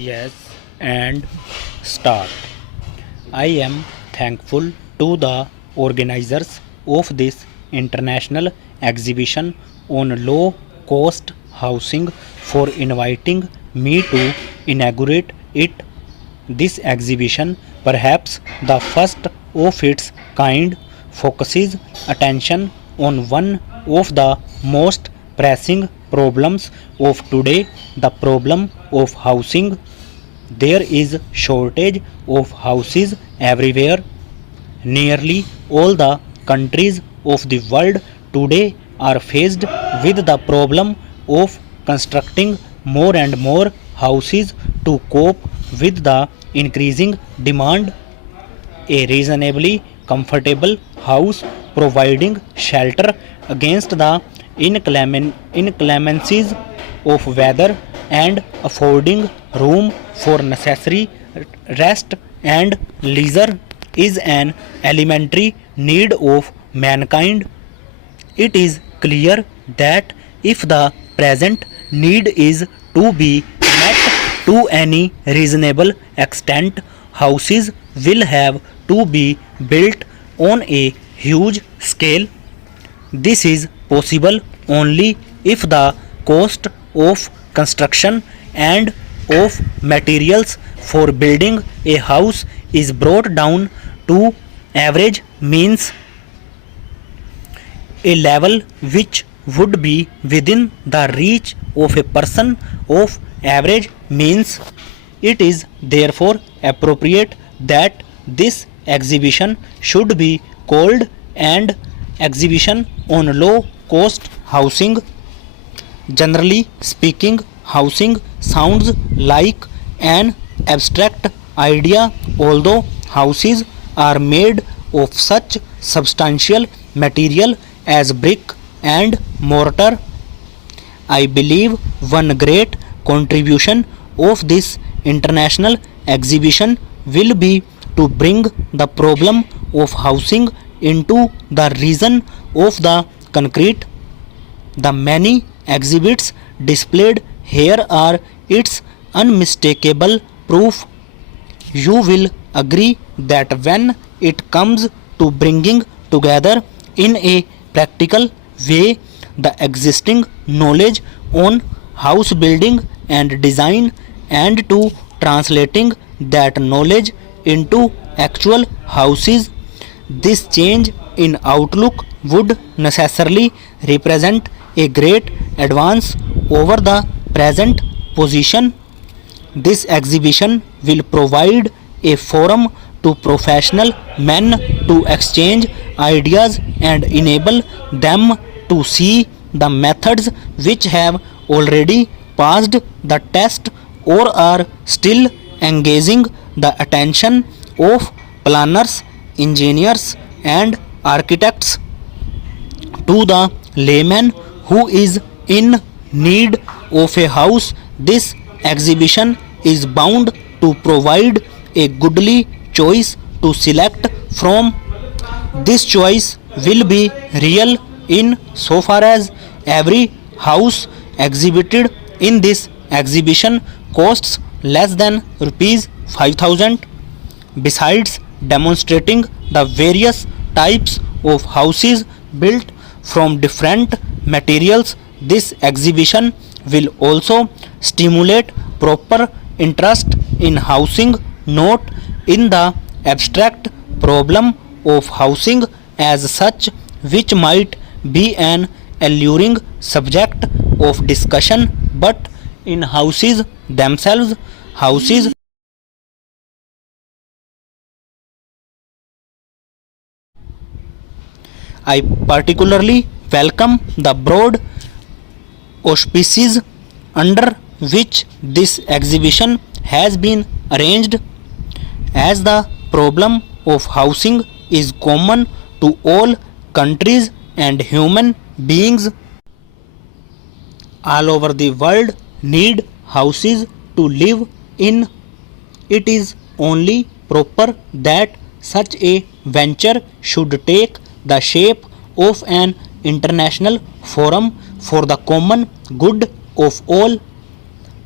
Yes, and start. I am thankful to the organizers of this international exhibition on low cost housing for inviting me to inaugurate it. This exhibition, perhaps the first of its kind, focuses attention on one of the most pressing problems of today, the problem of housing. There is shortage of houses everywhere. Nearly all the countries of the world today are faced with the problem of constructing more and more houses to cope with the increasing demand. A reasonably comfortable house providing shelter against the inclemencies of weather and affording room for necessary rest and leisure is an elementary need of mankind. It is clear that if the present need is to be met to any reasonable extent, houses will have to be built on a huge scale. This is possible only if the cost of construction and of materials for building a house is brought down to average means, a level which would be within the reach of a person of average means. It is therefore appropriate that this exhibition should be called an exhibition on low cost housing. Generally speaking, housing sounds like an abstract idea, although houses are made of such substantial material as brick and mortar. I believe one great contribution of this international exhibition will be to bring the problem of housing into the region of the concrete. The many exhibits displayed here are its unmistakable proof. You will agree that when it comes to bringing together in a practical way the existing knowledge on house building and design and to translating that knowledge into actual houses, this change in outlook would necessarily represent a great advance over the present position. This exhibition will provide a forum to professional men to exchange ideas and enable them to see the methods which have already passed the test or are still engaging the attention of planners, engineers, and architects. To the layman who is in need of a house, this exhibition is bound to provide a goodly choice to select from. This choice will be real in so far as every house exhibited in this exhibition costs less than rupees 5000. Besides demonstrating the various types of houses built from different materials, this exhibition will also stimulate proper interest in housing, not in the abstract problem of housing as such, which might be an alluring subject of discussion, but in houses themselves. Houses I particularly welcome the broad auspices under which this exhibition has been arranged, as the problem of housing is common to all countries and human beings all over the world need houses to live in. It is only proper that such a venture should take the shape of an international forum for the common good of all.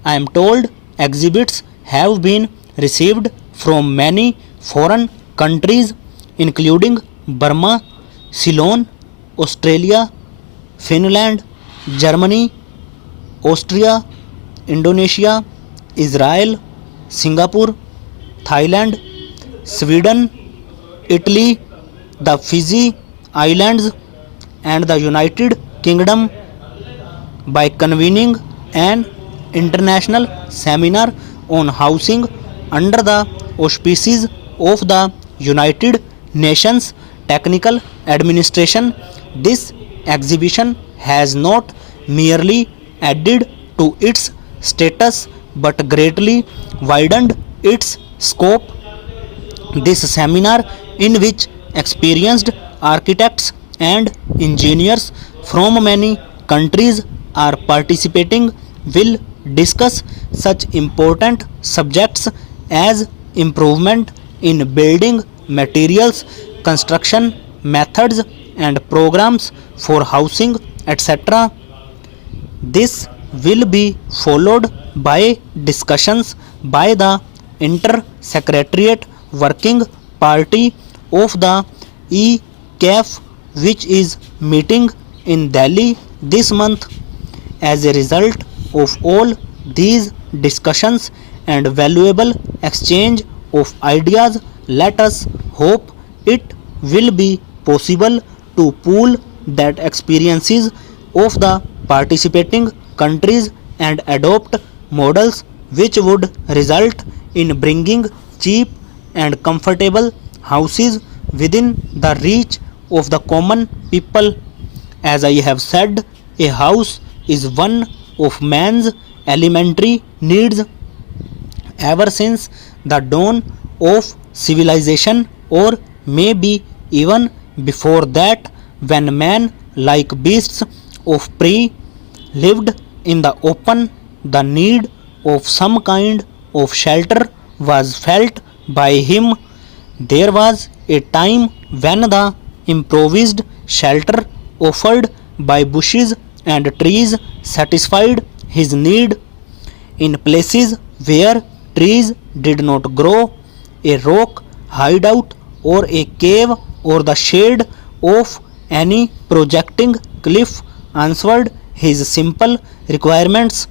I am told exhibits have been received from many foreign countries including Burma, Ceylon, Australia, Finland, Germany, Austria, Indonesia, Israel, Singapore, Thailand, Sweden, Italy, the Fiji Islands, and the United Kingdom by convening an international seminar on housing under the auspices of the United Nations Technical Administration. This exhibition has not merely added to its status but greatly widened its scope. This seminar, in which experienced architects and engineers from many countries are participating, will discuss such important subjects as improvement in building materials, construction methods, and programs for housing, etc. This will be followed by discussions by the Inter-Secretariat Working Party of the ECAF, which is meeting in Delhi this month. As a result of all these discussions and valuable exchange of ideas, let us hope it will be possible to pool that experiences of the participating countries and adopt models which would result in bringing cheap and comfortable houses within the reach of the common people. As I have said, a house is one of man's elementary needs ever since the dawn of civilization, or maybe even before that, when man, like beasts of prey, lived in the open. The need of some kind of shelter was felt by him. There was a time when the improvised shelter offered by bushes and trees satisfied his need. In places where trees did not grow, a rock hideout or a cave or the shade of any projecting cliff answered his simple requirements.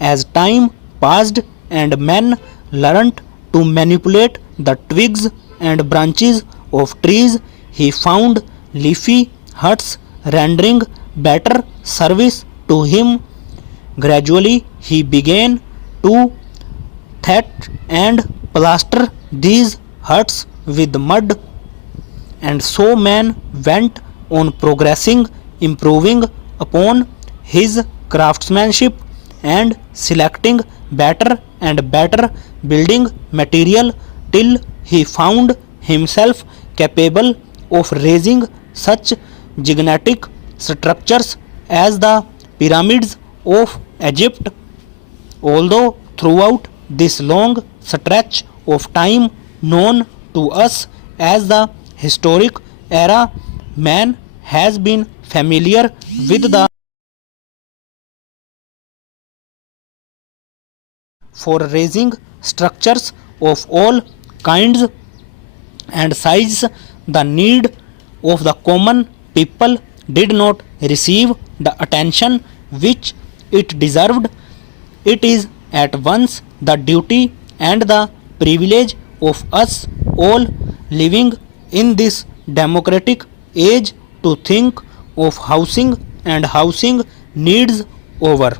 As time passed and men learnt to manipulate the twigs and branches of trees, he found leafy huts rendering better service to him. Gradually, he began to thatch and plaster these huts with mud, and so man went on progressing, improving upon his craftsmanship and selecting better and better building material till he found himself capable of raising such gigantic structures as the pyramids of Egypt. Although throughout this long stretch of time known to us as the historic era, man has been familiar with the for raising structures of all kinds and sizes. The need of the common people did not receive the attention which it deserved. It is at once the duty and the privilege of us all living in this democratic age to think of housing and housing needs over.